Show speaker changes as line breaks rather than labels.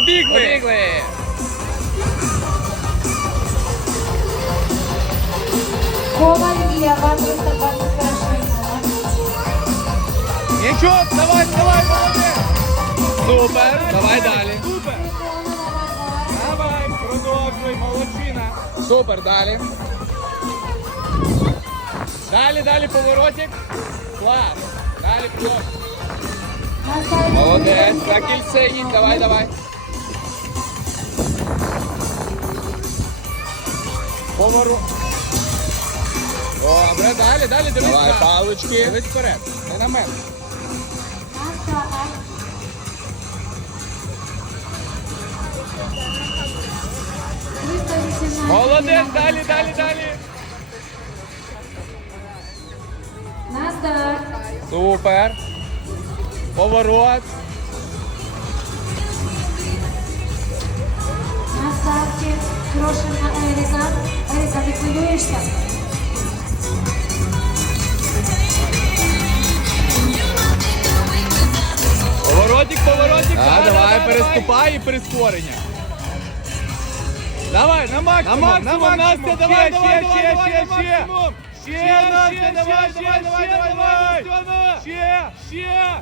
Побігли!
321.
Нічого, давай, давай, молодець!
Супер! Давай далі.
Супер! Давай, продовжуй, молодчина!
Супер, далі. Далі, далі поворотик. Клас. Далі клас. Молодець. За кільце їдь. Давай, давай. Поворот. Добре, далі, далі, дивись.
Давай,
вправо.
палички.
Дивись вперед. Не на мене. Молодець, далі, далі, далі.
На старт.
Супер. Поворот.
Крошина Еріка. Еріка, ти хвилюєшся?
Поворотик, поворотик.
А,
Да,
давай,
да,
переступай і прискорення. Давай, на максимум,
На максимум,
на
Настя, давай,
Ще,
давай,
ще,
давай,
ще,
давай,
ще,
на
ще.
максимум.
Ще,
Ще,
Настя,
ще,
давай,
ще,
давай,
ще,
давай, давай,
давай.
Ще, ще.